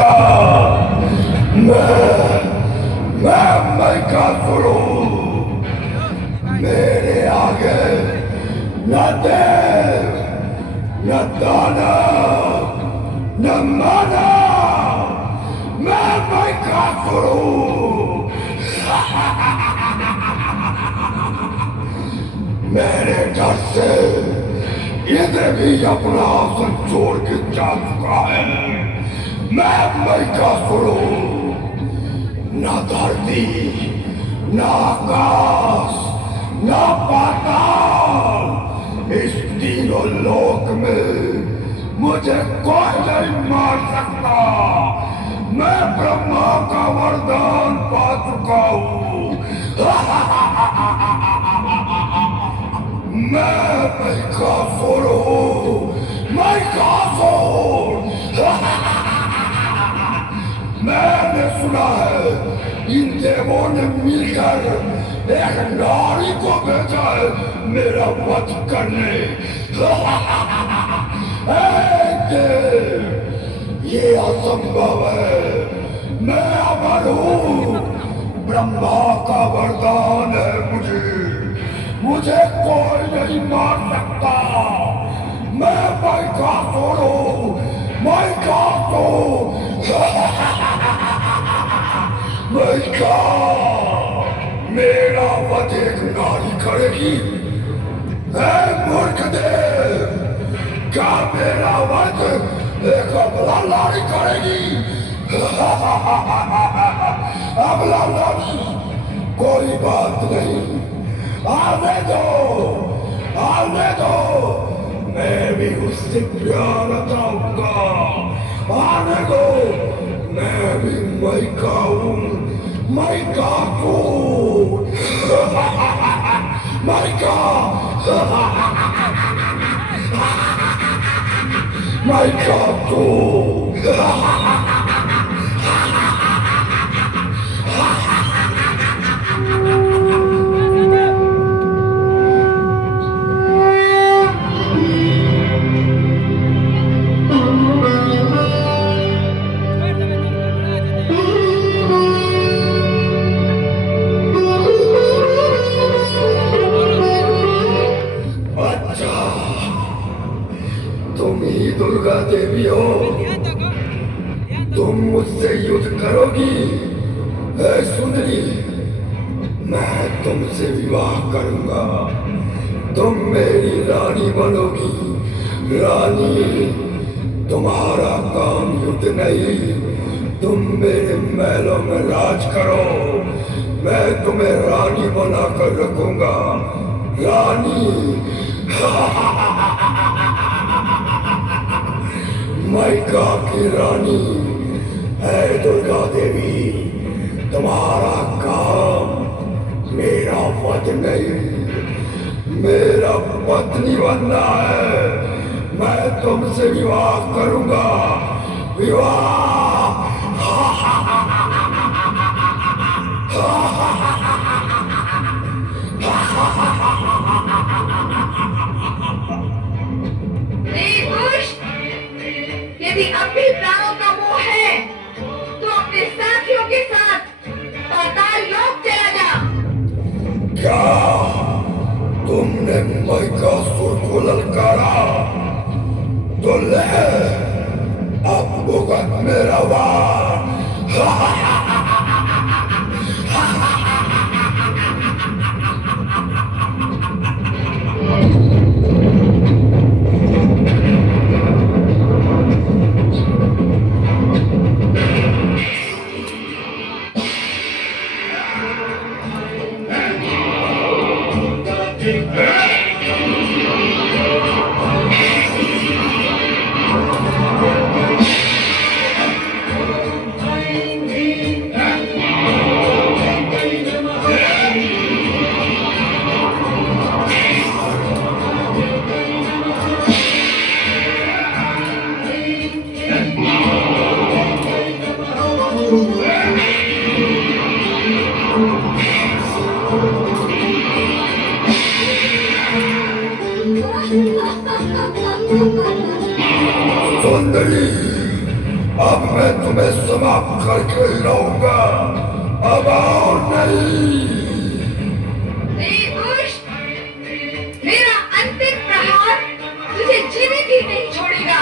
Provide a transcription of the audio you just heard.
क्या मैं मैकासुर हूँ। मेरे आगे न देव न दानव न मानव, मैं मैकासुर हूँ। मेरे डर से इंद्र भी अपना आसन छोड़ के जा चुका है। मैं मैकासुर हूँ। न धरती न आकाश न पाताल, इस तीनों लोक में मुझे कोई नहीं मार सकता। मैं ब्रह्मा का वरदान पा चुका हूँ। मैं मैकासुर हूँ। मैकासुर। मैंने सुना है इन देवों ने मिलकर एक नारी को भेजा है मेरा वध करने। देव, ये असंभव है। मैं अमर हूँ। ब्रह्मा का वरदान है मुझे कोई नहीं मार सकता। मैं मैकासुर हूँ। मैकासुर। मैका, मेरा वध एक नारी करेगी। मूर्ख देव, क्या मेरा वध एक अबला नारी करेगी? अबला नारी, कोई बात नहीं। आने दो, आने दो। मैं भी उससे प्यार जाऊंगा। आने दो। मैं भी मैका हूँ। मैकासुर। मैका। मैकासुर। तुम ही दुर्गा देवी हो। तुम मुझसे युद्ध करोगी। ऐ सुंदरी, मैं तुमसे विवाह करूंगा। तुम मेरी रानी बनोगी। रानी, तुम्हारा काम युद्ध नहीं, तुम मेरे महलों में राज करो। मैं तुम्हें रानी बनाकर रखूंगा। रानी। मैका की रानी है दुर्गा देवी। तुम्हारा काम मेरा वध नहीं, मेरा पत्नी बनना है। मैं तुमसे विवाह करूंगा। विवाह। यदि अब भी प्राणों का मोह है तो अपने साथियों के साथ पाताल लोक चला जा। क्या तुमने मैकासुर को ललकारा? तो ले, अब भुगत मेरा वार। सुंदरी, अब मैं तुम्हें समाप्त करके ही रहूंगा, अब और नहीं। दुष्ट, मेरा अंतिम प्रहार तुझे जीवित ही नहीं छोड़ेगा।